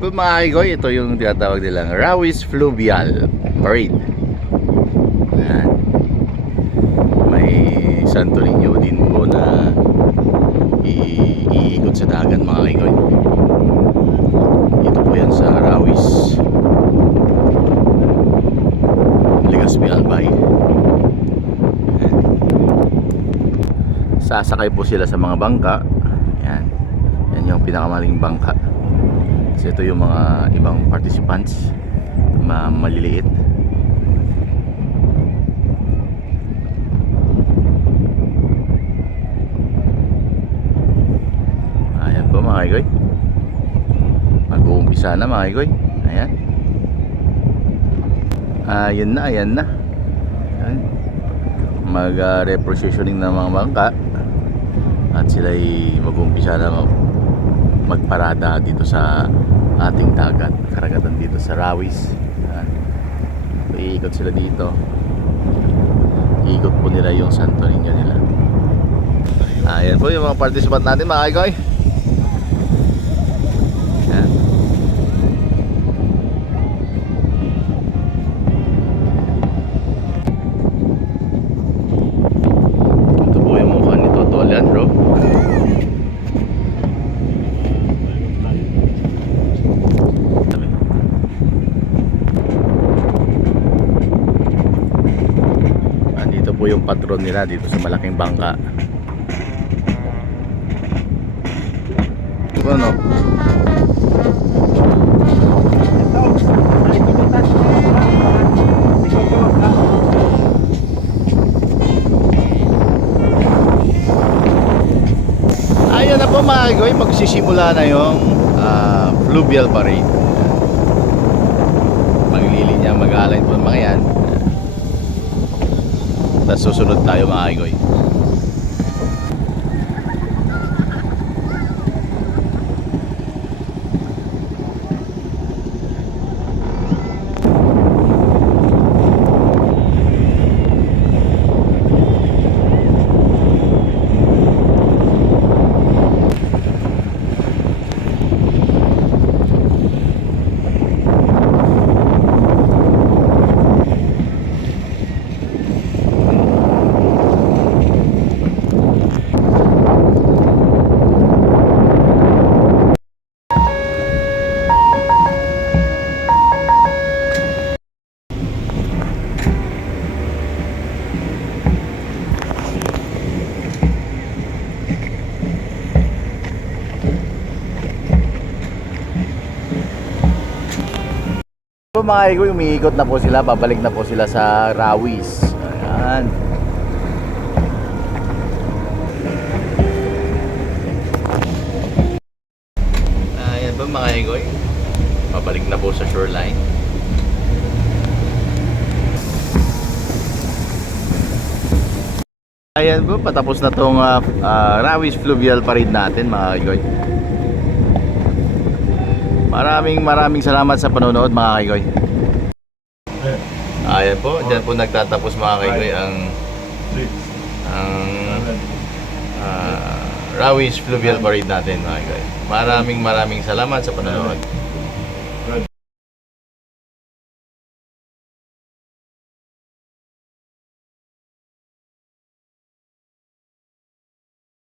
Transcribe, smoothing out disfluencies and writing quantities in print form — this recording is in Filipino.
po mga kaigoy, ito yung tinatawag nilang Rawis Fluvial Parade. Ayan. May Santo Niño din po na iikot sa dagat mga kaigoy. Ito po yan sa Rawis, Legazpi Albay. Sasakay po sila sa mga bangka. Yan. Yan yung pinakamaling bangka. Kasi ito yung mga ibang participants, maliliit. Ayan po mga kaigoy, mag-uumpisa na mga kaigoy. Ayan. Ayan na, ayan na. Ayan. Mag-repositioning ng mga bangka. At sila'y mag-uumpisa na magparada dito sa ating dagat, karagatan dito sa Rawis. Iikot sila dito. Iikot po nila yung Santo Niño nila. Ayan po yung mga participant natin mga kaigoy. Ayan. Ito po yung mukha ni Toto Leandro. Dito po yung patron nila dito sa malaking bangka. Ano? Ayan na po mga kaigoy, magsisimula na yung Fluvial Parade. Maglilinya, mag-align po mga yan. Tapos susunod tayo mga kaigoy. So mga kaigoy, umiikot na po sila, babalik na po sila sa Rawis. Ayan. Ayan po mga kaigoy, babalik na po sa shoreline. Ayan po, patapos na tong Rawis Fluvial Parade natin mga kaigoy. Maraming salamat sa panonood mga kaigoy. Ayan po, dyan po nagtatapos mga kaigoy ang Rawis Fluvial Parade natin mga kaigoy. Maraming salamat sa panonood.